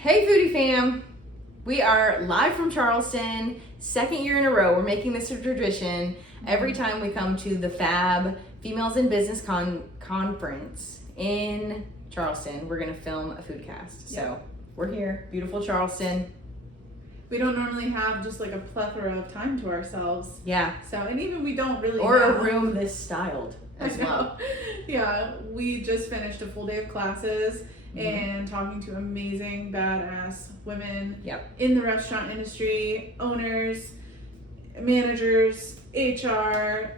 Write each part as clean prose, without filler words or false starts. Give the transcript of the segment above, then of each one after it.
Hey Foodie fam, we are live from Charleston, second year in a row. We're making this a tradition. Every time we come to the FAB Females in Business Conference in Charleston, we're gonna film a Foodcast. So we're here, beautiful Charleston. We don't normally have just like a plethora of time to ourselves. Yeah. So, and even we don't really Or have a room this styled as well. Yeah, we just finished a full day of classes and talking to amazing, badass women in the restaurant industry, owners, managers, HR.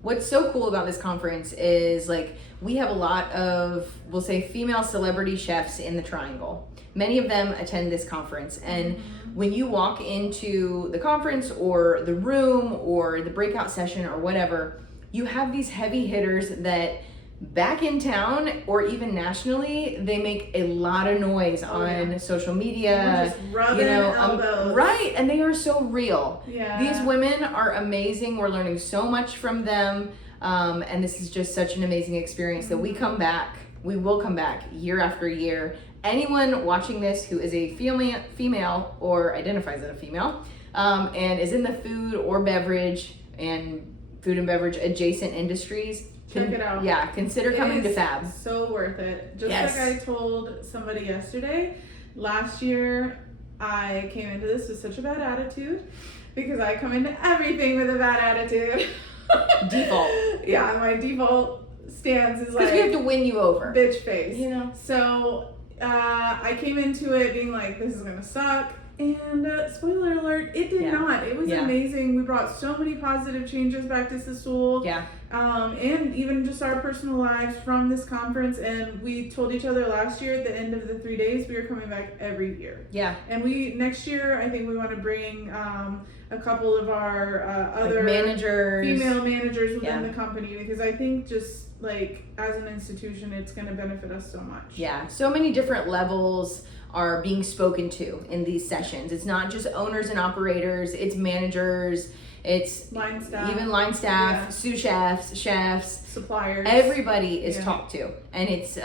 What's so cool about this conference is like we have a lot of, we'll say, female celebrity chefs in the Triangle. Many of them attend this conference, and when you walk into the conference or the room or the breakout session or whatever, you have these heavy hitters that back in town or even nationally, they make a lot of noise on social media. Just rubbing elbows. Right, and they are so real. Yeah. These women are amazing. We're learning so much from them, and this is just such an amazing experience that we will come back year after year. Anyone watching this who is a female or identifies as a female and is in the food or beverage and food and beverage adjacent industries, check it out. Yeah, consider coming to FAB. So worth it. Just like I told somebody yesterday, last year I came into this with such a bad attitude because I come into everything with a bad attitude. Default. Yeah, my default stance is like, because we have to win you over. Bitch face. You know? So I came into it being like, this is gonna suck. And spoiler alert, it did not. It was amazing. We brought so many positive changes back to Sassool. Yeah. And even just our personal lives from this conference. And we told each other last year at the end of the 3 days, we are coming back every year. Yeah. And next year, I think we want to bring a couple of our other managers, female managers within the company, because I think just like as an institution, it's going to benefit us so much. Yeah. So many different levels are being spoken to in these sessions. It's not just owners and operators, it's managers, it's line staff, even line staff, sous chefs, suppliers. Everybody is talked to, and it's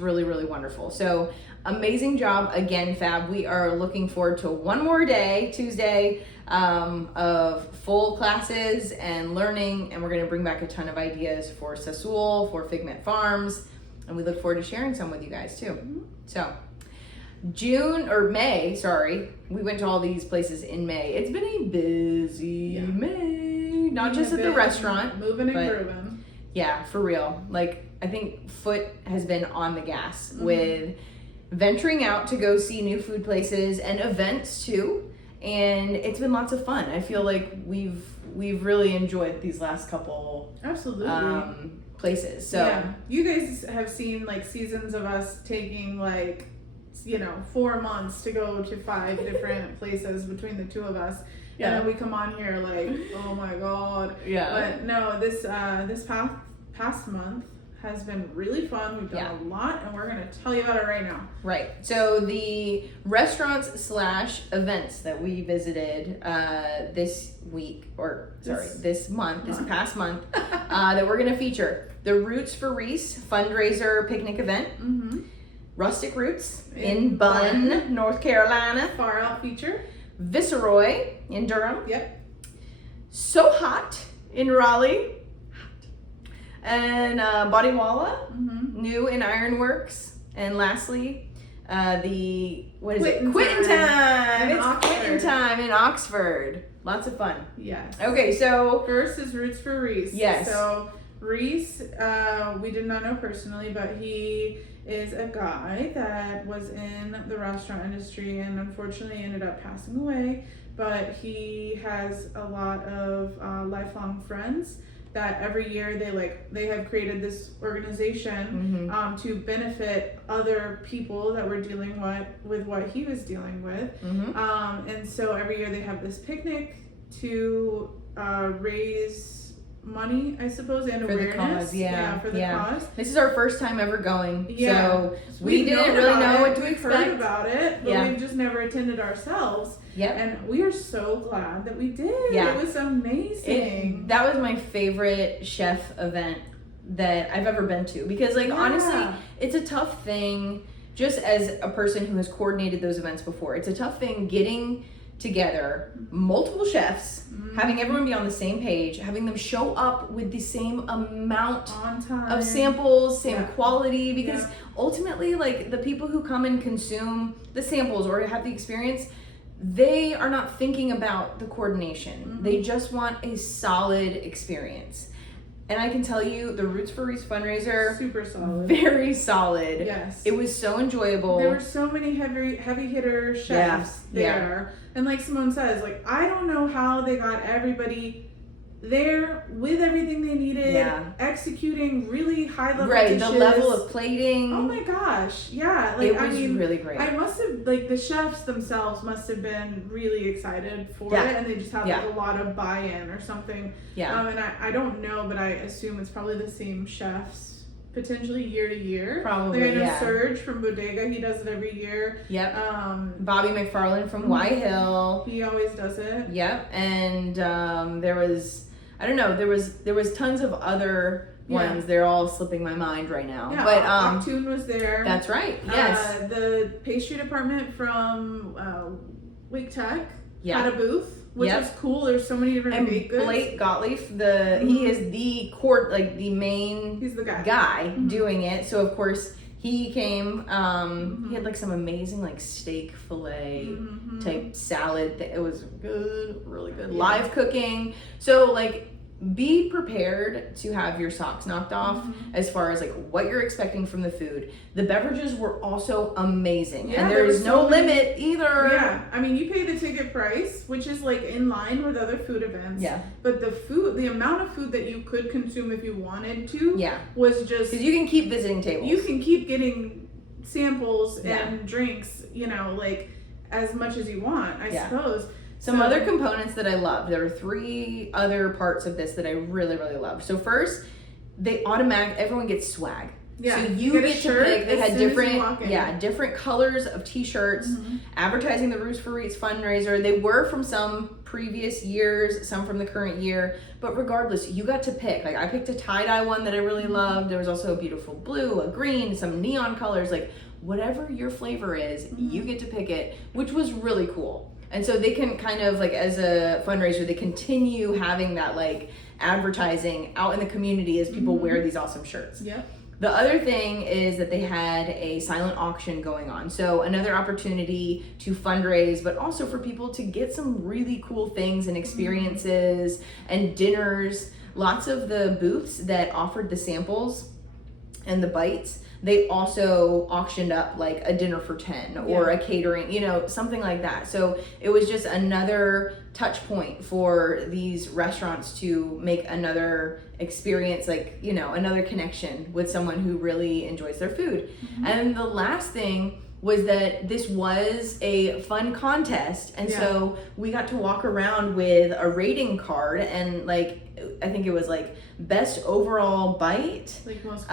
really, really wonderful. So amazing job again, FAB. We are looking forward to one more day, Tuesday, of full classes and learning, and we're going to bring back a ton of ideas for Sassool, for Figment Farms, and we look forward to sharing some with you guys too. So May, we went to all these places in May. It's been a busy May, not just at the restaurant. Moving and grooving. Yeah, for real. Like, I think Foot has been on the gas with venturing out to go see new food places and events too. And it's been lots of fun. I feel like we've really enjoyed these last couple places. So you guys have seen like seasons of us taking like 4 months to go to 5 different places between the two of us. And then we come on here like, oh my God. Yeah. But no, this past month has been really fun. We've done a lot, and we're going to tell you about it right now. Right. So the restaurants / events that we visited this past month, that we're going to feature. The Roots for Reece fundraiser picnic event. Rustic Roots in Bunn, North Carolina. Far out feature. Viceroy in Durham. Yep. SoHot in Raleigh. And Botiwalla, new in Ironworks. And lastly, Quittin Time. It's Quittin Time in Oxford. Lots of fun. Yes. Okay, so first is Roots for Reece. Yes. So Reece, we did not know personally, but he is a guy that was in the restaurant industry and unfortunately ended up passing away. But he has a lot of lifelong friends that every year they have created this organization to benefit other people that were dealing with what he was dealing with. And so every year they have this picnic to raise money, I suppose, and for awareness. The cause, for the cause. This is our first time ever going, so we didn't really know what to expect. We've heard about it, but we've just never attended ourselves. Yep. And we are so glad that we did. Yeah. It was amazing. That was my favorite chef event that I've ever been to, because honestly, it's a tough thing just as a person who has coordinated those events before, it's a tough thing getting together multiple chefs, having everyone be on the same page, having them show up with the same amount On time. of samples, same Yeah. quality, because Yeah. ultimately, like, the people who come and consume the samples or have the experience, they are not thinking about the coordination. They just want a solid experience. And I can tell you, the Roots for Reece fundraiser, Super solid. very solid. Yes. It was so enjoyable. There were so many heavy hitter chefs there. And like Simone says, like, I don't know how they got everybody there with everything they needed, executing really high level dishes. The level of plating. Oh my gosh, yeah. Like, it was really great. I must have, like, the chefs themselves must have been really excited for it, and they just have like a lot of buy-in or something. Yeah. And I don't know, but I assume it's probably the same chefs. Potentially year to year. Probably, like, I know Serge from Bodega, he does it every year. Yep. Bobby McFarland from White Hill. He always does it. Yep. And there was, I don't know, there was tons of other ones. They're all slipping my mind right now. Yeah, but Octoon was there. That's right. Yes. The pastry department from Wake Tech had a booth. Which is cool. There's so many different baked goods. Blake Gottlieb, he is the main He's the guy doing it. So of course he came. He had like some amazing like steak fillet type salad. It was good, really good. Live cooking. So like, be prepared to have your socks knocked off as far as like what you're expecting from the food. The beverages were also amazing, and there is no limit either. Yeah, I mean, you pay the ticket price, which is like in line with other food events. Yeah. But the amount of food that you could consume if you wanted to, was just, because you can keep visiting tables. You can keep getting samples and drinks, like as much as you want, I suppose. Some other components that I loved. There were 3 other parts of this that I really, really loved. So first, everyone gets swag. Yeah, so you get to pick. They had different colors of t-shirts, advertising the Roots for Reece fundraiser. They were from some previous years, some from the current year, but regardless, you got to pick. Like, I picked a tie-dye one that I really loved. There was also a beautiful blue, a green, some neon colors. Like, whatever your flavor is, you get to pick it, which was really cool. And so they can kind of, like, as a fundraiser, they continue having that like advertising out in the community as people wear these awesome shirts. Yeah. The other thing is that they had a silent auction going on. So another opportunity to fundraise, but also for people to get some really cool things and experiences and dinners. Lots of the booths that offered the samples and the bites, they also auctioned up like a dinner for 10 or a catering, something like that. So it was just another touch point for these restaurants to make another experience, like, another connection with someone who really enjoys their food. And the last thing was that this was a fun contest. And so we got to walk around with a rating card, and like, I think it was like best overall bite, like most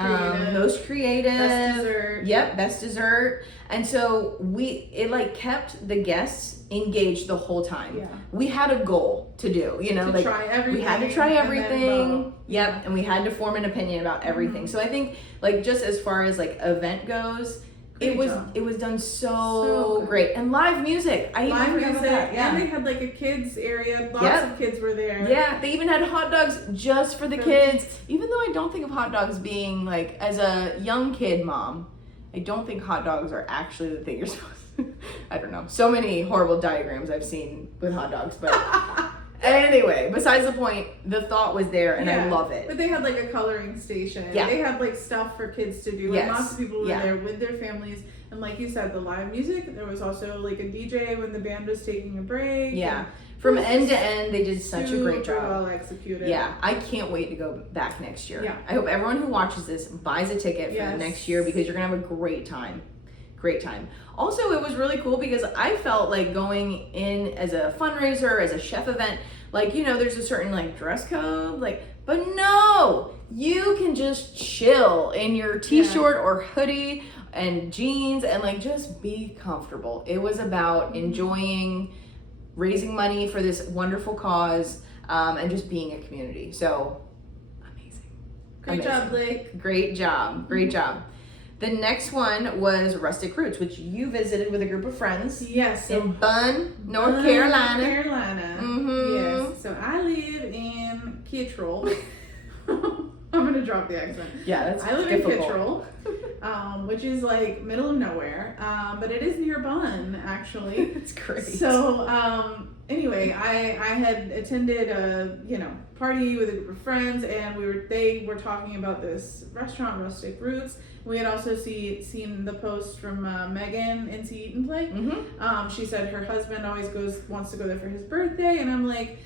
creative, best dessert. Yep, best dessert. And so it like kept the guests engaged the whole time. Yeah. We had a goal to do, like try everything, we had to try everything. Yep. And we had to form an opinion about everything. So I think, like, just as far as like event goes, it was done so great. And live music. Live music. And they had like a kids area. Lots of kids were there. Yeah, they even had hot dogs just for the kids. Even though I don't think of hot dogs being like, as a young kid mom, I don't think hot dogs are actually the thing you're supposed to. I don't know. So many horrible diagrams I've seen with hot dogs, but anyway, besides the point, the thought was there, and I love it. But they had like a coloring station. Yeah. They had like stuff for kids to do. And lots of people were there with their families. And like you said, the live music. There was also like a DJ when the band was taking a break. Yeah. From end to end, they did such a great job. Well executed. Yeah, I can't wait to go back next year. Yeah. I hope everyone who watches this buys a ticket for the next year, because you're gonna have a great time. Great time. Also, it was really cool because I felt like going in as a fundraiser, as a chef event, like, there's a certain like dress code, like, but no, you can just chill in your t-shirt or hoodie and jeans and like just be comfortable. It was about enjoying, raising money for this wonderful cause, and just being a community. So amazing. Great job, Blake. Great job. The next one was Rustic Roots, which you visited with a group of friends. Yes. So in Bunn, North Carolina. North Carolina. Mm-hmm. Yes. So I live in Kittrell. I'm gonna drop the accent. Yeah, that's I live difficult. in Kittrell, which is like middle of nowhere, but it is near Bunn, actually. It's great. So anyway, I had attended a party with a group of friends, and they were talking about this restaurant, Rustic Roots. We had also seen the post from Megan in See Eat and Play. Mm-hmm. She said her husband always wants to go there for his birthday, and I'm like,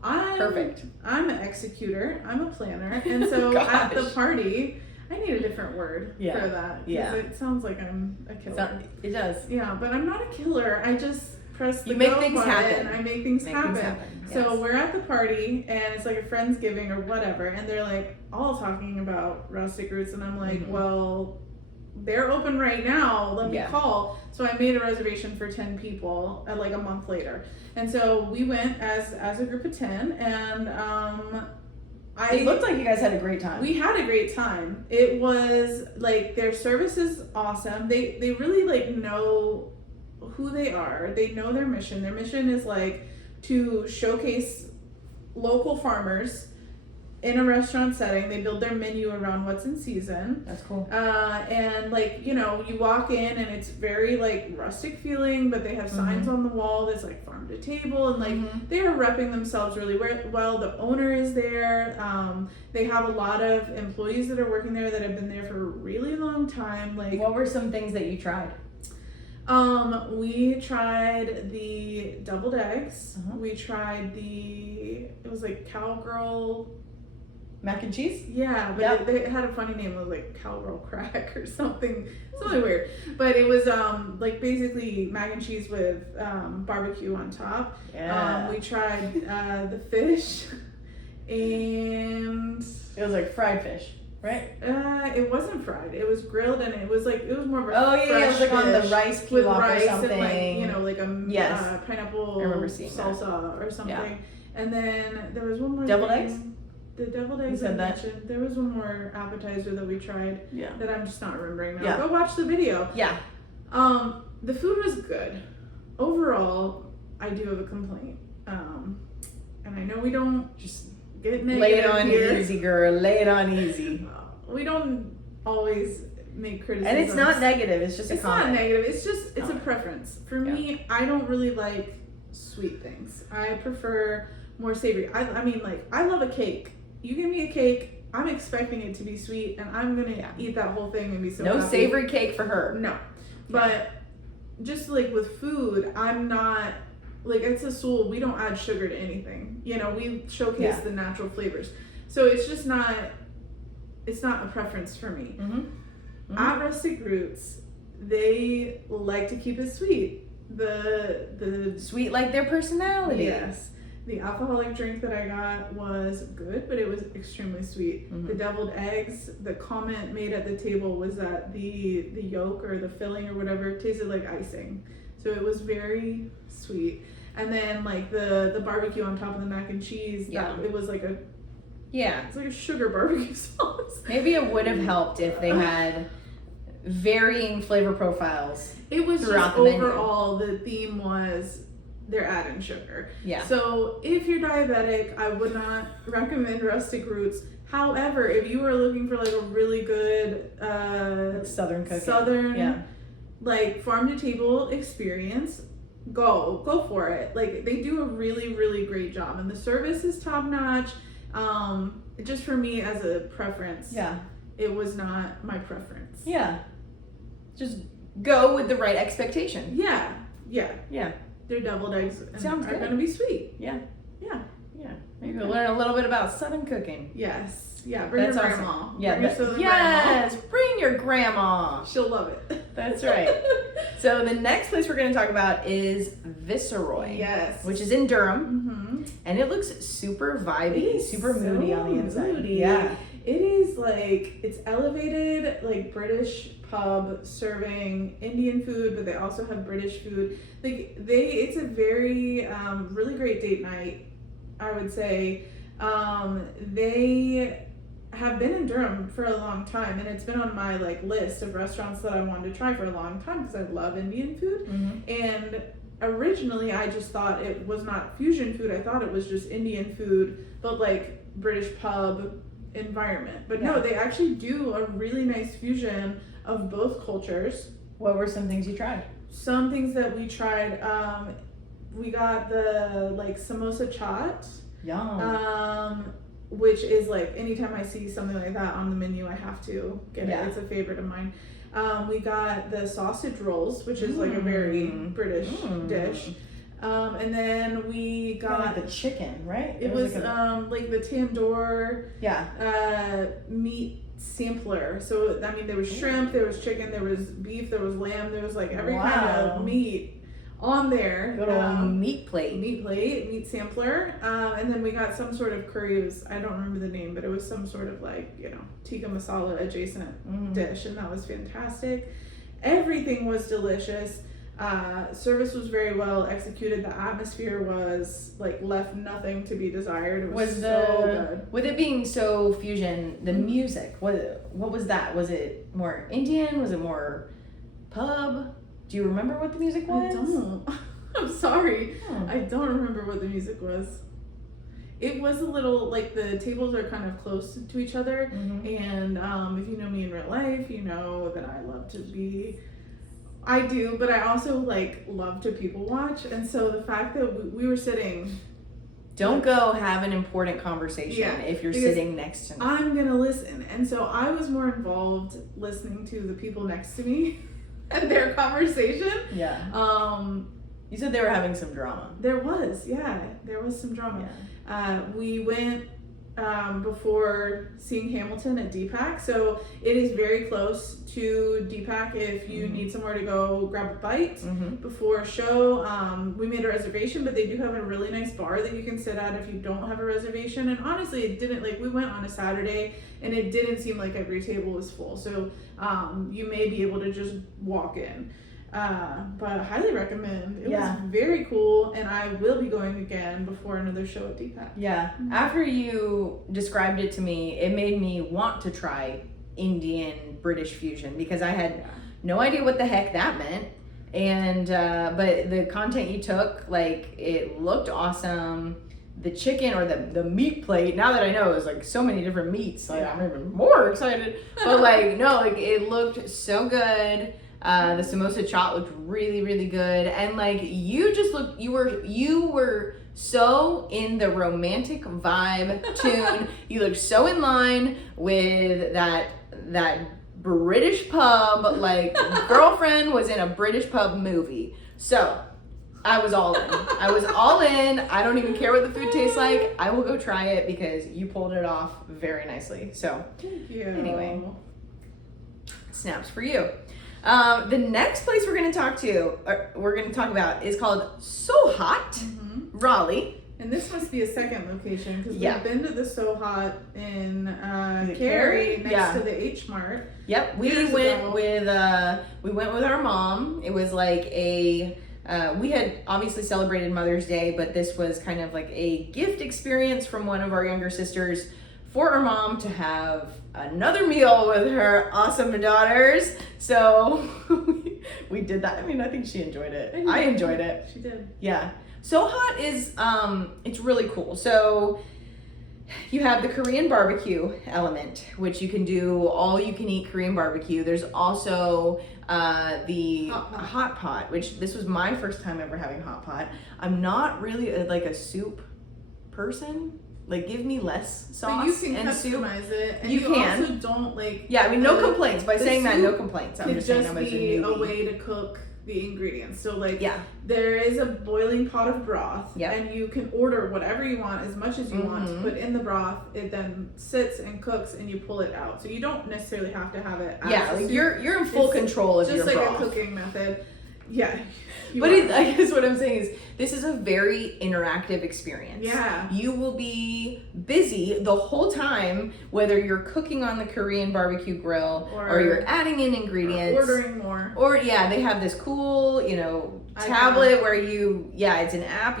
Perfect. I'm an executor. I'm a planner, and so at the party, I need a different word for that. Yeah. It sounds like I'm a killer. It does. Yeah, but I'm not a killer. I just press the You make go things button. happen. I make things happen. So Yes. we're at the party, and it's like a Friendsgiving or whatever, and they're like all talking about Rustic Roots, and I'm like, well, they're open right now. Let me call. So I made a reservation for 10 people like a month later. And so we went as a group of 10, and it looked like you guys had a great time. We had a great time. It was like their service is awesome. They really like know who they are. They know their mission. Their mission is like to showcase local farmers in a restaurant setting. They build their menu around what's in season. That's cool. And like, you walk in and it's very like rustic feeling, but they have signs on the wall that's like farm to table, and like they are repping themselves really well. The owner is there. They have a lot of employees that are working there that have been there for a really long time. Like, what were some things that you tried? We tried the deviled eggs. We tried it was like cowgirl mac and cheese? Yeah, but they had a funny name. It was like cowgirl crack or something weird. But it was like basically mac and cheese with barbecue on top. Yeah. We tried the fish, and it was like fried fish, right? It wasn't fried. It was grilled, and it was more of a it was like on the rice with pilaf rice or something. and like a pineapple I remember seeing salsa or something. Yeah. And then there was one more deviled thing. eggs. The deviled eggs I mentioned. There was one more appetizer that we tried that I'm just not remembering now. Go watch the video. Yeah. The food was good. Overall, I do have a complaint. And I know we don't just get negative. Lay it on here. easy, girl. Lay it on easy. We don't always make criticisms. And it's not negative. It's just a comment. It's not negative. It's a preference. For me, I don't really like sweet things. I prefer more savory. I mean, like, I love a cake. You give me a cake, I'm expecting it to be sweet, and I'm gonna eat that whole thing and be so happy. Savory cake for her. No. But just like with food, I'm not like at Sassool, we don't add sugar to anything. We showcase the natural flavors. So it's just not a preference for me. At Rustic Roots, they like to keep it sweet. The sweet like their personality. Yes. The alcoholic drink that I got was good, but it was extremely sweet. The deviled eggs, the comment made at the table was that the yolk or the filling or whatever tasted like icing. So it was very sweet. And then like the barbecue on top of the mac and cheese, it was like it's like a sugar barbecue sauce. Maybe it would have helped if they had varying flavor profiles. It was throughout just the menu. overall the theme was they're adding sugar. Yeah. So if you're diabetic, I would not recommend Rustic Roots. However, if you are looking for like a really good Southern cooking. like farm to table experience, go for it. Like they do a really, really great job, and the service is top notch. Just for me as a preference, it was not my preference. Just go with the right expectation. Yeah. Their deviled eggs are going to be sweet. Maybe we'll learn a little bit about Southern cooking. Yes. Yeah. Bring your grandma. Awesome. Bring your Southern grandma. Bring your grandma. She'll love it. That's right. So the next place we're going to talk about is Viceroy. Yes. Which is in Durham. And it looks super vibey, super moody on the inside. Moody. Yeah. It is like, it's elevated, like British pub serving Indian food, but they also have British food. Like it's a very, really great date night, I would say. They have been in Durham for a long time, and it's been on my like list of restaurants that I wanted to try for a long time because I love Indian food. And originally I just thought it was not fusion food. I thought it was just Indian food, but like British pub environment. But no, they actually do a really nice fusion of both cultures. What were some things you tried? Some things that we tried, we got the like samosa chaat. Yum. Which is like anytime I see something like that on the menu, I have to get it. It's a favorite of mine. We got the sausage rolls, which is like a very British dish. And then we got like the chicken, right? It was like the tandoor meat sampler. So I mean, there was shrimp, there was chicken, there was beef, there was lamb, there was like every kind of meat on there. Good old meat meat sampler. And then we got some sort of curry. It was, I don't remember the name, but it was some sort of like, you know, tikka masala adjacent dish, and that was fantastic. Everything was delicious. Service was very well executed. The atmosphere was like left nothing to be desired. It was so good. With it being so fusion, the music, what was that? Was it more Indian? Was it more pub? Do you remember what the music was? I don't. I'm sorry. I don't remember what the music was. It was a little, like, the tables are kind of close to each other. And if you know me in real life, you know that I love to be... I do, but I also, like, love to people watch. And so the fact that we were sitting... Don't go have an important conversation if you're sitting next to me. I'm going to listen. And so I was more involved listening to the people next to me. And their conversation. You said they were having some drama. There was some drama. We went before seeing Hamilton at Deepak, so it is very close to Deepak if you need somewhere to go grab a bite before a show. We made a reservation, but they do have a really nice bar that you can sit at if you don't have a reservation. And honestly, it didn't, like, we went on a Saturday and it didn't seem like every table was full, so you may be able to just walk in. But I highly recommend. It was very cool, and I will be going again before another show at Deepak. After you described it to me, it made me want to try Indian British fusion because I had no idea what the heck that meant. And but the content you took, like, it looked awesome. The chicken or the meat plate, now that I know it was like so many different meats, like I'm even more excited. But like, no, like, it looked so good. The samosa chaat looked really, really good. And like, you just looked, you were so in the romantic vibe tune. You looked so in line with that British pub, like girlfriend was in a British pub movie. So I was all in. I don't even care what the food tastes like. I will go try it because you pulled it off very nicely. So thank you. Anyway, snaps for you. The next place we're going to talk about is called SoHot, Raleigh. And this must be a second location because we've been to the SoHot in Cary next to the H Mart. Yep, we went with our mom. It was like we had obviously celebrated Mother's Day, but this was kind of like a gift experience from one of our younger sisters for our mom to have another meal with her awesome daughters. So we did that. I mean, I think she enjoyed it. I enjoyed it. She did. Yeah. SoHot is, it's really cool. So you have the Korean barbecue element, which you can do all you can eat Korean barbecue. There's also the hot pot, which this was my first time ever having hot pot. I'm not really like a soup person. Like, give me less sauce but you can and soup. Customize it, and you can. Also don't like. Yeah, I mean, no complaints. By saying that, no complaints. I'm just saying I was a newbie. A way to cook the ingredients. So like, there is a boiling pot of broth, and you can order whatever you want, as much as you want to put in the broth. It then sits and cooks, and you pull it out. So you don't necessarily have to have it. Like you're in full control of your broth. Just like a cooking method. Yeah. But I guess what I'm saying is this is a very interactive experience. Yeah. You will be busy the whole time, whether you're cooking on the Korean barbecue grill or you're adding in ingredients. Ordering more. Or they have this cool, tablet where it's an app.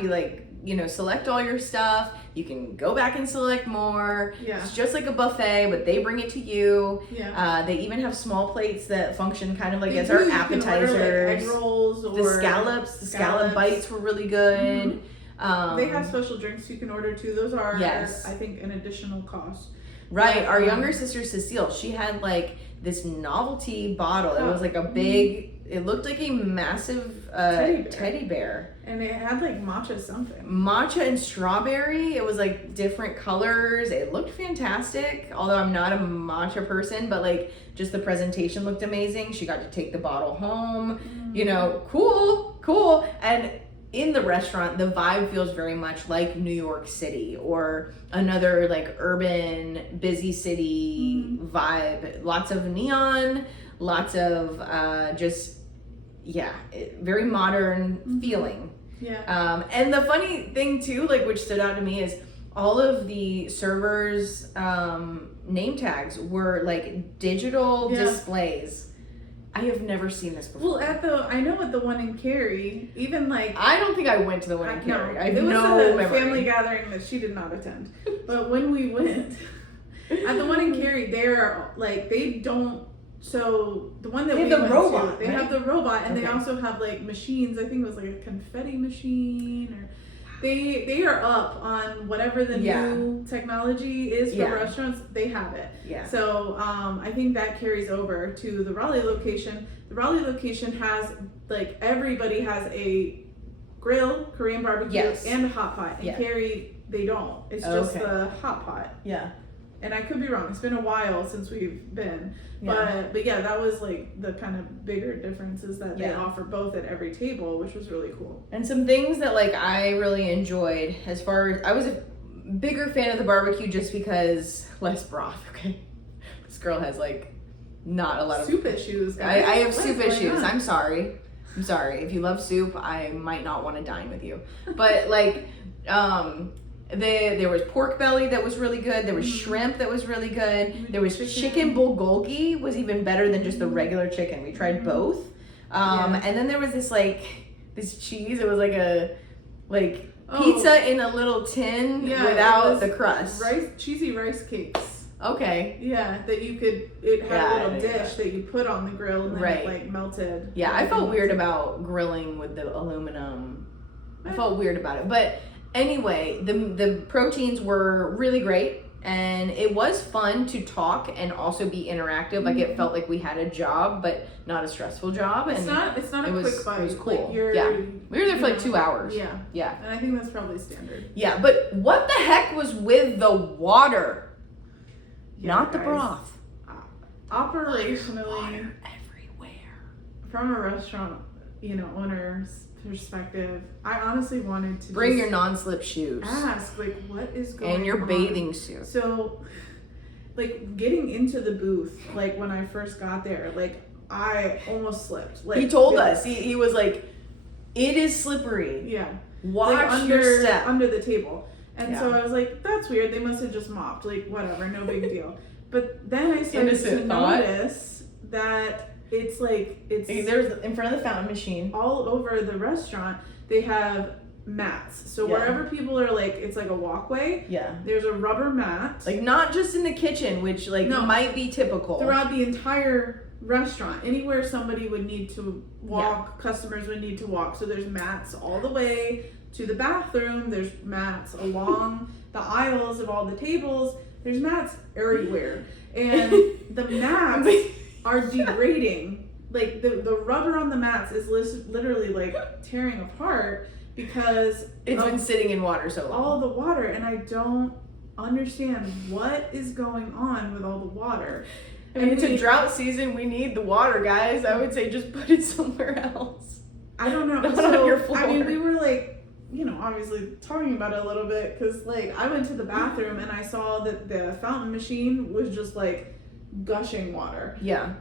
select all your stuff. You can go back and select more. Yeah. It's just like a buffet, but they bring it to you. Yeah. They even have small plates that function kind of like They as do. our You can appetizers. order, like, egg rolls or the scallop bites were really good. They have special drinks you can order too. Those are, yes. I think, an additional cost. Right. Our younger sister Cecile, she had like this novelty bottle. It was like a big. It looked like a massive teddy bear. And it had like matcha something. Matcha and strawberry. It was like different colors. It looked fantastic. Although I'm not a matcha person, but like just the presentation looked amazing. She got to take the bottle home. Cool. And in the restaurant, the vibe feels very much like New York City or another like urban, busy city vibe. Lots of neon, lots of very modern feeling. Yeah. And the funny thing too, like which stood out to me is all of the servers' name tags were like digital displays. I have never seen this before. Well, I know at the one in Cary, even like I don't think I went to the one in Cary. I have was no a memory. family gathering that she did not attend. But when we went at the one in Cary, they're like they don't. So the one that we went to, they have the robot, and they also have like machines. I think it was like a confetti machine, or they are up on whatever the new technology is for restaurants. They have it. Yeah. So I think that carries over to the Raleigh location. The Raleigh location has like everybody has a grill, Korean barbecue, and a hot pot. And Cary, they don't. It's just the hot pot. Yeah. And I could be wrong. It's been a while since we've been. But yeah, that was like the kind of bigger difference is that they offer both at every table, which was really cool. And some things that like I really enjoyed as far as I was a bigger fan of the barbecue just because less broth, okay? This girl has like not a lot of soup issues. I have soup issues. I'm sorry. If you love soup, I might not want to dine with you. But like there was pork belly that was really good. There was shrimp that was really good. There was chicken bulgogi was even better than just the regular chicken. We tried both. And then there was this cheese. It was like a pizza in a little tin without the crust. Cheesy rice cakes. Okay. Yeah, that you could. It had a little dish that you put on the grill and then it like melted. Yeah, I felt weird about grilling with the aluminum. I felt weird about it, but. Anyway, the proteins were really great, and it was fun to talk and also be interactive. Like it felt like we had a job, but not a stressful job. It's not a quick bite. It was cool. Like we were there for like 2 hours. Yeah. And I think that's probably standard. Yeah, but what the heck was with the water? Not the broth. Operationally, water everywhere. From a restaurant, owner's perspective, I honestly wanted to bring your non-slip shoes. Ask like what is going on and your bathing suit. So, like getting into the booth, like when I first got there, like I almost slipped. Like he told us he was like, it is slippery. Yeah, watch your step under the table. And so I was like, that's weird. They must have just mopped. Like whatever, no big deal. But then I started to notice that. It's there's in front of the fountain machine all over the restaurant. They have mats, so wherever people are, like it's like a walkway. Yeah, there's a rubber mat, like not just in the kitchen, which might be typical throughout the entire restaurant. Anywhere somebody would need to walk, customers would need to walk. So there's mats all the way to the bathroom. There's mats along the aisles of all the tables. There's mats everywhere, and the mats are degrading. Like the rubber on the mats is literally like tearing apart because it's been sitting in water so long. All the water, and I don't understand what is going on with all the water. I mean, it's a drought season. We need the water, guys. I would say just put it somewhere else. I don't know. Not on your floor. I mean, we were like, obviously talking about it a little bit because like I went to the bathroom and I saw that the fountain machine was just like gushing water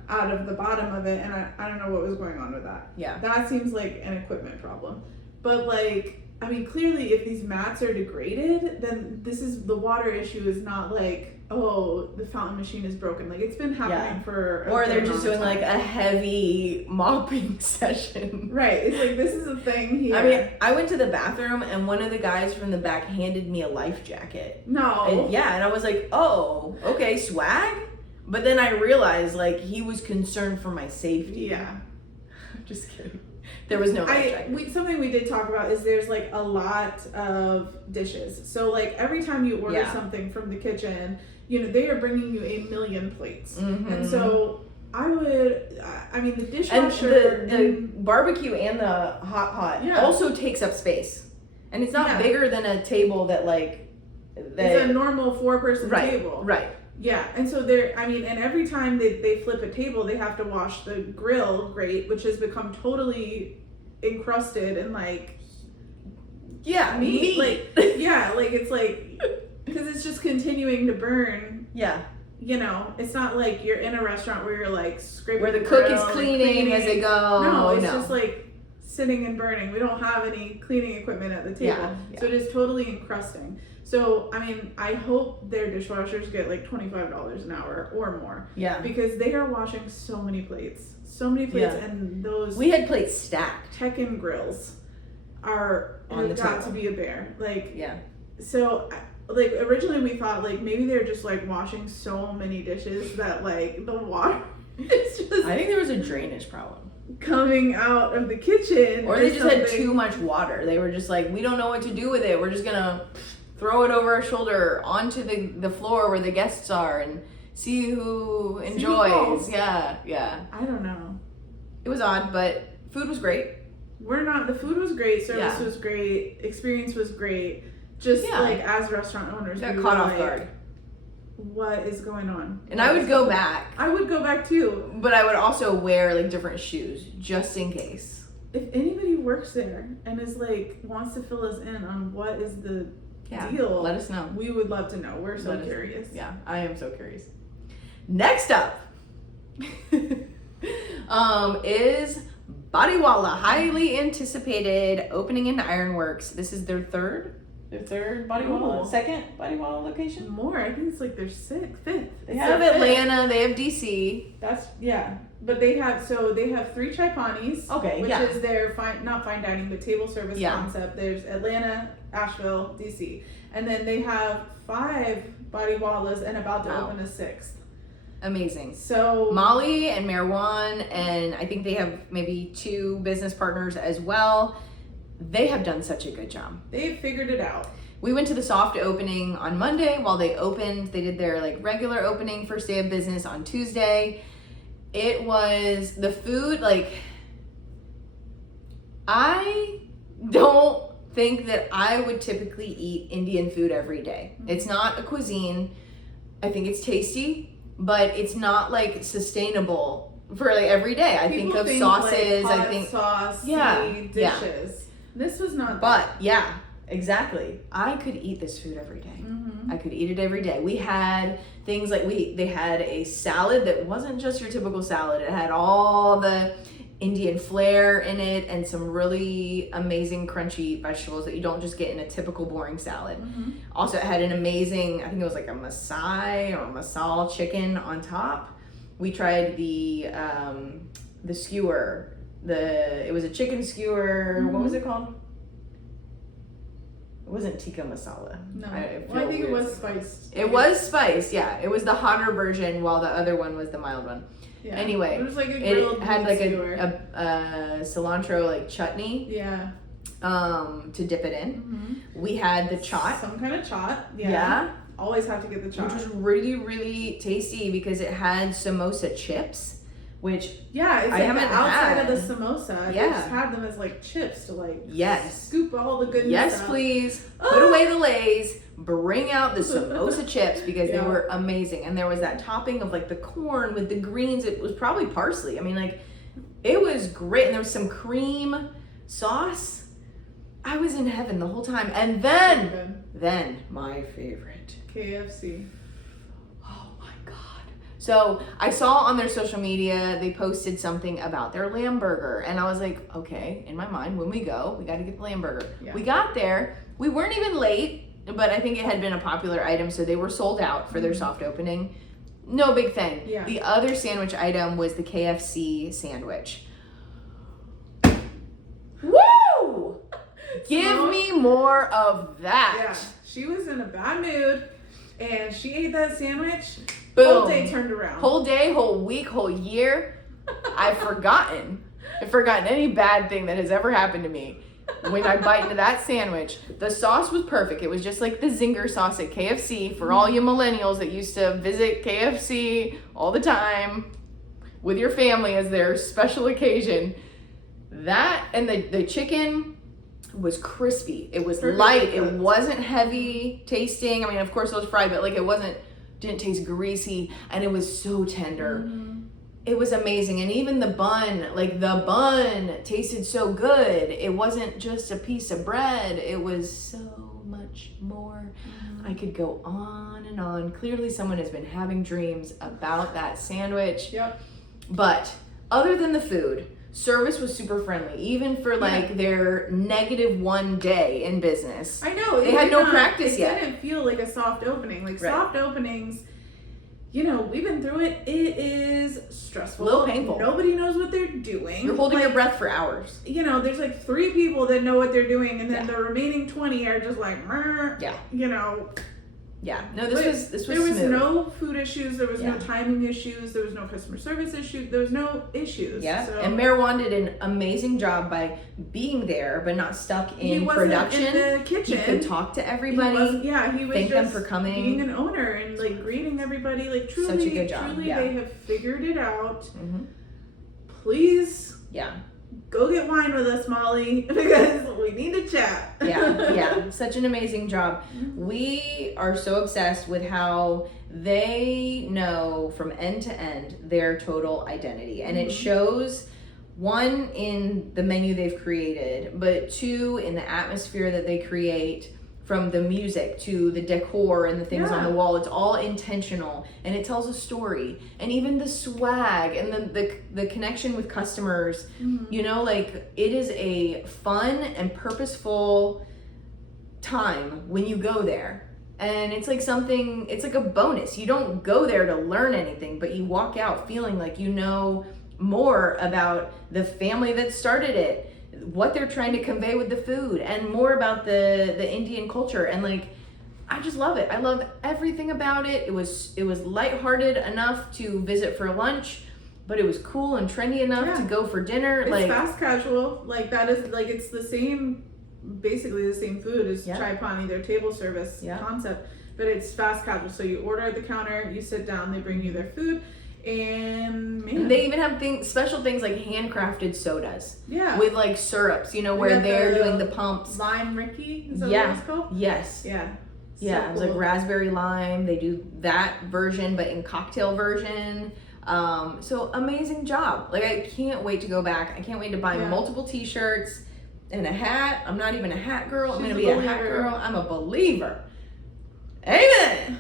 out of the bottom of it, and I don't know what was going on with that. That seems like an equipment problem. But like I mean, clearly, if these mats are degraded, then the water issue is not like, oh, the fountain machine is broken. Like, it's been happening for or they're just doing like a heavy mopping session. Right. It's like, this is a thing here. I mean, I went to the bathroom and one of the guys from the back handed me a life jacket. No. And I was like, oh, okay, swag? But then I realized, like, he was concerned for my safety. Yeah. Just kidding. There was no something we did talk about is there's like a lot of dishes. So like every time you order something from the kitchen, you know, they are bringing you 1 million plates. Mm-hmm. And so the dishwasher and the barbecue and the hot pot also takes up space. And it's not bigger than a table that it's a normal 4-person table. Right. Yeah, and so and every time they flip a table, they have to wash the grill grate, which has become totally encrusted and like meat. Like it's like, because it's just continuing to burn. Yeah. You know, it's not like you're in a restaurant where you're like scraping where the cook is cleaning as they go. No, it's just like sitting and burning. We don't have any cleaning equipment at the table, so it is totally encrusting. So, I mean, I hope their dishwashers get like $25 an hour or more. Yeah. Because they are washing so many plates. And those... We had plates stacked. Tekken grills have got to be a bear. Like... Yeah. So, like, originally we thought, like, maybe they're just, like, washing so many dishes that, like, the water is just... I think there was a drainage problem. Coming out of the kitchen. Or they just had too much water. They were just like, we don't know what to do with it. We're just gonna... throw it over our shoulder onto the floor where the guests are and see who enjoys. Yeah. I don't know. It was odd, but food was great. The food was great, service was great, experience was great. Just like as restaurant owners, got caught off guard. What is going on? And I would go back. I would go back too. But I would also wear like different shoes just in case. If anybody works there and is like wants to fill us in on what is the deal, let us know. We would love to know. We're so curious. Yeah, I am so curious. Next up is Botiwalla, highly anticipated opening in Ironworks. This is their third Botiwalla, second Botiwalla location. More, I think it's like their fifth. They have Atlanta, they have DC. But they have 3 chai panis. Okay, which is their not fine dining, but table service concept. There's Atlanta, Asheville, DC, and then they have 5 Botiwallas and about to open a 6th. Amazing. So Molly and Marwan, and I think they have maybe 2 business partners as well. They have done such a good job. They've figured it out. We went to the soft opening on Monday while they opened. They did their like regular opening first day of business on Tuesday. It was the food, like, I don't think that I would typically eat Indian food every day. It's not a cuisine. I think it's tasty, but it's not like sustainable for like every day. I think of sauces. Like I think sauce, dishes. Yeah. This was not. But exactly. I could eat this food every day. Mm-hmm. I could eat it every day. We had things like they had a salad that wasn't just your typical salad. It had all the Indian flair in it and some really amazing crunchy vegetables that you don't just get in a typical boring salad. Mm-hmm. Also, it had an amazing, I think it was like a Masai or masala chicken on top. We tried the skewer. It was a chicken skewer. Mm-hmm. What was it called? It wasn't tikka masala. No. I think it was spiced. It was spiced, yeah. It was the hotter version while the other one was the mild one. Yeah. Anyway, it was like a grilled had like a cilantro like chutney. Yeah. To dip it in. Mm-hmm. We had the chaat. Some kind of chaat. Yeah. Always have to get the chaat. Which was really, really tasty because it had samosa chips. Which it's like the outside of the samosa. Yeah. They just had them as like chips to like scoop all the goodness Yes, out. Please. Put away the Lays. Bring out the samosa chips because they were amazing. And there was that topping of like the corn with the greens. It was probably parsley. I mean, like, it was great. And there was some cream sauce. I was in heaven the whole time. And then my favorite. KFC. So I saw on their social media, they posted something about their lamb burger. And I was like, okay, in my mind, when we go, we got to get the lamb burger. Yeah. We got there. We weren't even late, but I think it had been a popular item. So they were sold out for their soft opening. No big thing. Yeah. The other sandwich item was the KFC sandwich. Woo! Give me more of that. Yeah. She was in a bad mood and she ate that sandwich. Boom. Whole day turned around. Whole day, whole week, whole year. I've forgotten any bad thing that has ever happened to me. When I bite into that sandwich, the sauce was perfect. It was just like the zinger sauce at KFC for all you millennials that used to visit KFC all the time with your family as their special occasion. That and the chicken was crispy. It was light. It wasn't heavy tasting. I mean, of course it was fried, but like didn't taste greasy, and it was so tender. Mm-hmm. It was amazing. And even the bun tasted so good. It wasn't just a piece of bread. It was so much more. Mm-hmm. I could go on and on. Clearly someone has been having dreams about that sandwich. Yep. But other than the food, service was super friendly, even for like their -1 day in business. I know. They had no practice yet. It didn't feel like a soft opening. Like soft openings, you know, we've been through it. It is stressful. A little painful. Nobody knows what they're doing. You're holding your breath for hours. You know, there's like 3 people that know what they're doing, and then the remaining 20 are just like, you know. Yeah, no, this was There was smooth. no food issues. There was no timing issues. There was no customer service issues. There was no issues. Yeah, so. and Marwan did an amazing job by being there, but not stuck in he production. Wasn't in the kitchen. He could talk to everybody. He was thank just them for coming. Being an owner and like greeting everybody. Like truly, such a good job. Truly, they have figured it out. Mm-hmm. Please. Yeah. Go get wine with us, Molly, because we need to chat. Yeah. Such an amazing job. We are so obsessed with how they know from end to end their total identity. And it shows, 1, in the menu they've created, but 2, in the atmosphere that they create, from the music to the decor and the things on the wall. It's all intentional, and it tells a story. And even the swag and the connection with customers, you know, like it is a fun and purposeful time when you go there. And it's like it's like a bonus. You don't go there to learn anything, but you walk out feeling like you know more about the family that started it, what they're trying to convey with the food, and more about the Indian culture. And like, I just love it. I love everything about it. It was lighthearted enough to visit for lunch, but it was cool and trendy enough to go for dinner. It's like fast casual. Like that is like, it's the same, basically the same food as Chai Pani, their table service concept, but it's fast casual. So you order at the counter, you sit down, they bring you their food. And they even have special things like handcrafted sodas. Yeah. With like syrups, you know, where they're doing the pumps. Lime Ricky, is that what it's called? Yes. Yeah. Yeah, so it was like raspberry lime. They do that version, but in cocktail version. So amazing job. Like, I can't wait to go back. I can't wait to buy multiple t-shirts and a hat. I'm not even a hat girl. I'm going to be a hat girl. I'm a believer. Amen.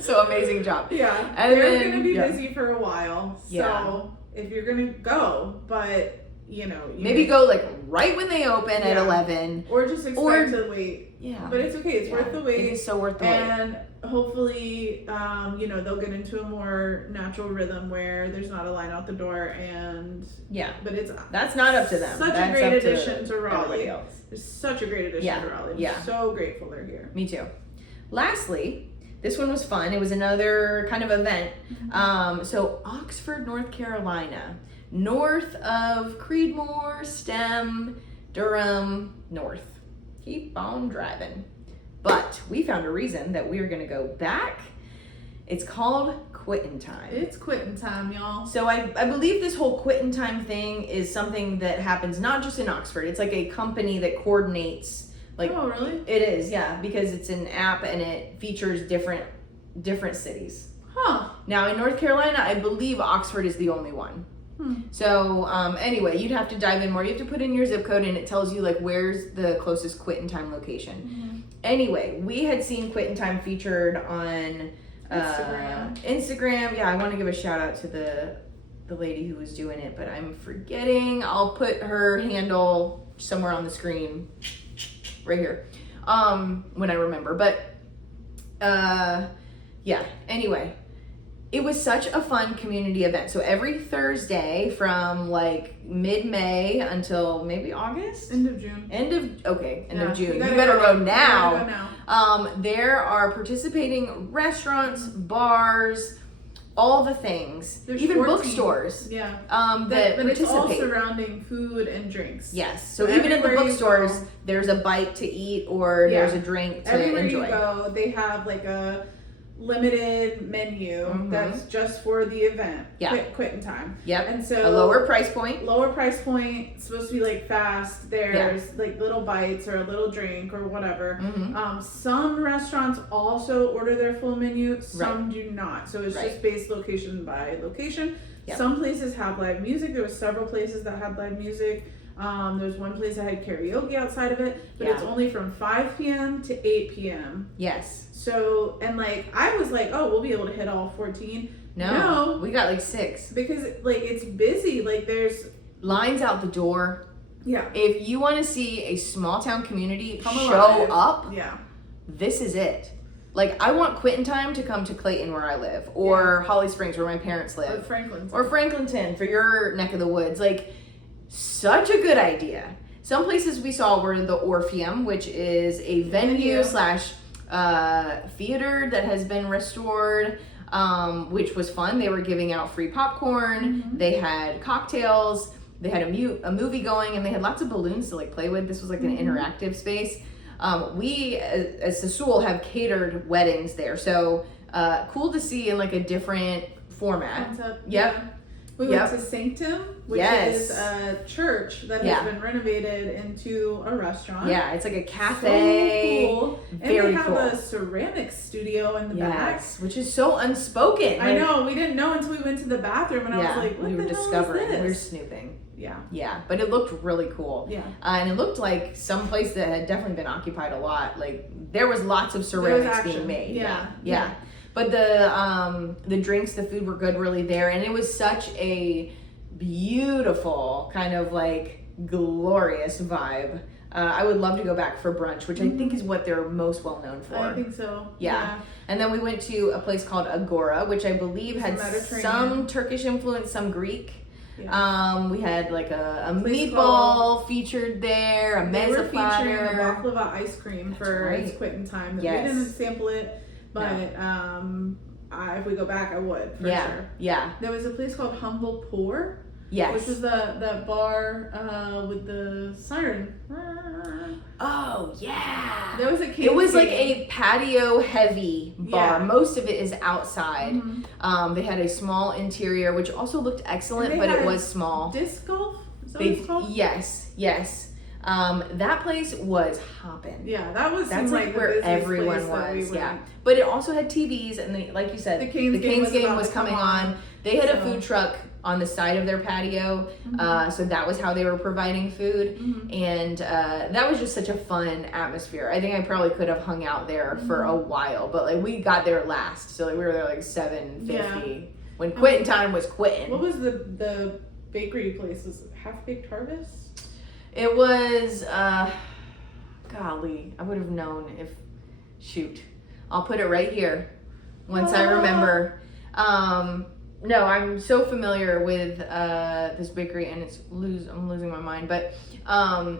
So amazing job. Yeah. And they're going to be busy for a while. So if you're going to go, but you know, maybe go like right when they open at 11, or just expect to wait. Yeah, but it's okay. It's worth the wait. It is so worth the wait. And hopefully, you know, they'll get into a more natural rhythm where there's not a line out the door. And but that's not up to them. Such that's a great addition to Raleigh. Else. It's such a great addition to Raleigh. I'm so grateful they're here. Me too. Lastly, this one was fun. It was another kind of event. So Oxford, North Carolina, north of Creedmoor, Stem, Durham, north. Keep on driving. But we found a reason that we are going to go back. It's called Quittin Time. It's Quittin Time, y'all. So I believe this whole Quittin Time thing is something that happens not just in Oxford. It's like a company that coordinates. Like, oh, really? It is, yeah, because it's an app and it features different cities. Huh. Now in North Carolina, I believe Oxford is the only one. So anyway, you'd have to dive in more. You have to put in your zip code and it tells you like where's the closest Quittin Time location. Anyway, we had seen Quittin Time featured on Instagram. Yeah, I want to give a shout out to the lady who was doing it, but I'm forgetting. I'll put her handle somewhere on the screen right here when I remember. But yeah, anyway, it was such a fun community event. So every Thursday from like mid-May until maybe August? End of June. End of June. You better go now. There are participating restaurants, bars, all the things. There's even 14. bookstores. Yeah. That but it's all participate. surrounding food and drinks. Yes. So even at the bookstores, there's a bite to eat or there's a drink to everywhere enjoy. You go, they have like a limited menu that's just for the event. Yeah. Quittin Time. Yep. And so a lower price point. Lower price point, supposed to be like fast. There's like little bites or a little drink or whatever. Some restaurants also order their full menu. Some do not. So it's just based location by location. Yep. Some places have live music. There were several places that had live music. There was one place that had karaoke outside of it, but it's only from 5 p.m. to 8 p.m. Yes. So, and like, I was like, oh, we'll be able to hit all 14. No. We got like 6. Because like, it's busy. Like there's lines out the door. Yeah. If you want to see a small town community show up, this is it. Like, I want Quittin Time to come to Clayton where I live, or Holly Springs where my parents live. Or Franklinton for your neck of the woods. Like, such a good idea. Some places we saw were the Orpheum, which is a venue / theater that has been restored, which was fun. They were giving out free popcorn. They had cocktails. They had a movie going, and they had lots of balloons to like play with. This was like an interactive space. We as Sassool have catered weddings there, so cool to see in like a different format. Concept. Yep. We went to Sanctum, which is a church that has been renovated into a restaurant. Yeah, it's like a cafe. So cool. And they have a ceramics studio in the back. Which is so unspoken. I know. We didn't know until we went to the bathroom, and I was like, what we were the hell discovering. is this? We were snooping. Yeah. Yeah, but it looked really cool. Yeah. And it looked like some place that had definitely been occupied a lot. Like, there was lots of ceramics being made. Yeah. But the drinks, the food were good, really there. And it was such a beautiful, kind of like glorious vibe. I would love to go back for brunch, which I think is what they're most well known for. I think so. Yeah. And then we went to a place called Agora, which I believe had some Turkish influence, some Greek. Yeah. We had like a meatball featured there, a mezza platter. They were featuring a baklava ice cream for its Quittin Time. We didn't sample it, but if we go back, I would for sure. Yeah. There was a place called Humble Pour. Yes. Which was the bar with the siren. Oh yeah. There was a It was like a patio heavy bar. Yeah. Most of it is outside. They had a small interior, which also looked excellent, but it was small. Disc golf? Is that what it's called? Yes. That place was hopping. Yeah, that's like where everyone was. But it also had TVs, and like you said, the Canes game was coming on. They had a food truck on the side of their patio, so that was how they were providing food, and that was just such a fun atmosphere. I think I probably could have hung out there for a while, but like we got there last, so like we were there like 7:50 when Quittin Time was quitting. What was the bakery place? Was it Half Baked Harvest? It was golly, I would have known if I'll put it right here once I remember. No, I'm so familiar with this bakery, and I'm losing my mind. But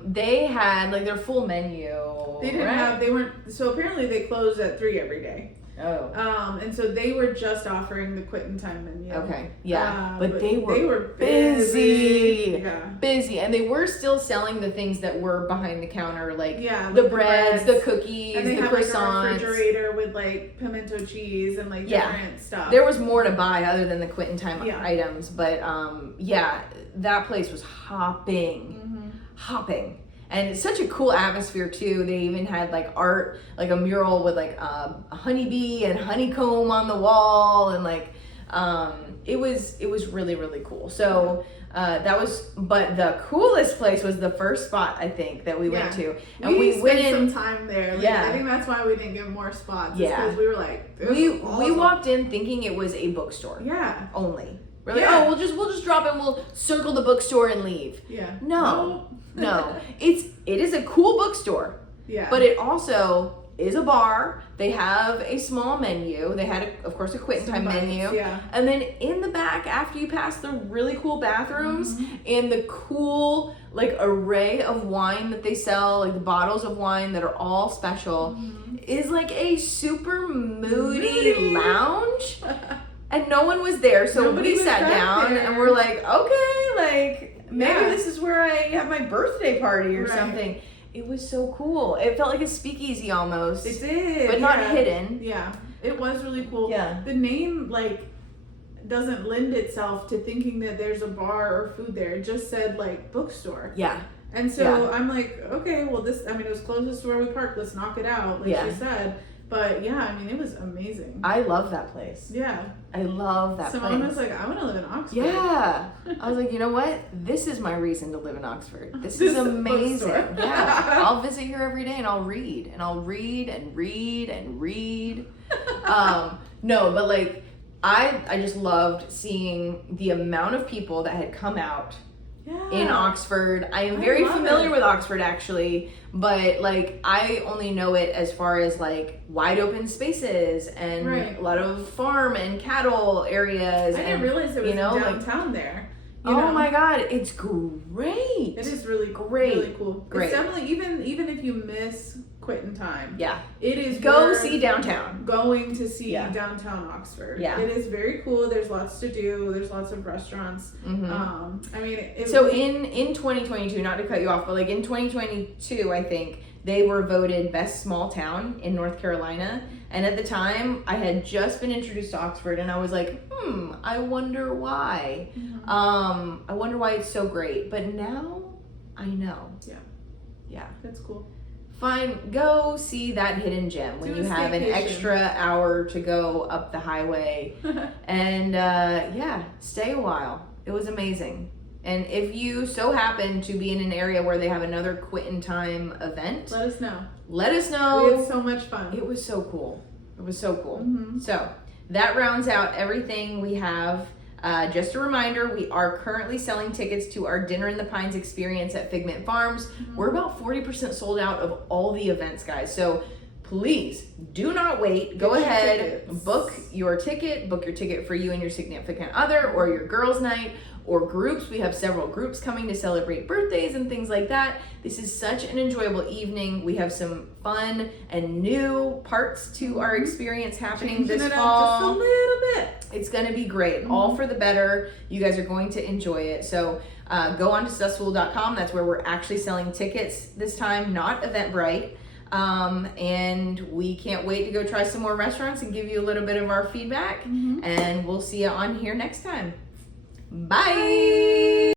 they had like their full menu. They weren't. So apparently they closed at 3 every day. Oh. And so they were just offering the Quittin Time menu. Okay. Yeah. But they were busy. Yeah. Busy. And they were still selling the things that were behind the counter, like the breads, the cookies, and they the had croissants. Like a refrigerator with like pimento cheese and like different stuff. There was more to buy other than the Quittin Time items, but that place was hopping. And it's such a cool atmosphere too. They even had like art, like a mural with like a honeybee and honeycomb on the wall, and like it was really, really cool. So But the coolest place was the first spot, I think, that we went to. And we went spent some time there. Like, I think that's why we didn't get more spots. Because we were like, we walked in thinking it was a bookstore. Yeah. Only. We're like, oh, we'll just drop in, we'll circle the bookstore and leave. Yeah. No. It is a cool bookstore. Yeah. But it also is a bar. They have a small menu. They had, of course, a Quittin Time menu. Yeah. And then in the back, after you pass the really cool bathrooms and the cool like array of wine that they sell, like the bottles of wine that are all special, is like a super moody lounge. And no one was there, so we sat down and we're like, okay, like maybe this is where I have my birthday party or something. It was so cool. It felt like a speakeasy almost. It did. But not hidden. Yeah. It was really cool. Yeah. The name, like, doesn't lend itself to thinking that there's a bar or food there. It just said, like, bookstore. Yeah. And so I'm like, okay, well, it was closest to where we parked. Let's knock it out, like she said. But, yeah, I mean, it was amazing. I love that place. Yeah. I love that Simone place. was like, I want to live in Oxford. Yeah. I was like, you know what? This is my reason to live in Oxford. This is amazing. Yeah. I'll visit here every day and I'll read. And I'll read and read and read. No, but like, I just loved seeing the amount of people that had come out in Oxford. I am very familiar with Oxford actually, but like I only know it as far as like wide open spaces and a lot of farm and cattle areas. I didn't realize it was downtown there. My God, it's great. It is really great. Really cool. It's definitely even if you miss Quittin Time. Yeah. It is go see downtown. Going to see downtown Oxford. Yeah. It is very cool. There's lots to do. There's lots of restaurants. I mean, in 2022, not to cut you off, but like in 2022, I think they were voted best small town in North Carolina. And at the time, I had just been introduced to Oxford, and I was like, I wonder why. I wonder why it's so great. But now I know. Yeah. That's cool. Fine, go see that hidden gem when you have an extra hour to go up the highway. And stay a while. It was amazing. And if you so happen to be in an area where they have another Quittin Time event, let us know. Let us know. We had so much fun. It was so cool. It was so cool. So that rounds out everything we have. Just a reminder, we are currently selling tickets to our Dinner in the Pines experience at Figment Farms. We're about 40% sold out of all the events, guys. So please do not wait. Go ahead, book your ticket for you and your significant other or your girls' night or groups. We have several groups coming to celebrate birthdays and things like that. This is such an enjoyable evening. We have some fun and new parts to our experience happening this fall. Just a little bit. It's going to be great. All for the better. You guys are going to enjoy it. So go on to Sassool.com. That's where we're actually selling tickets this time, not Eventbrite. And we can't wait to go try some more restaurants and give you a little bit of our feedback. And we'll see you on here next time. Bye.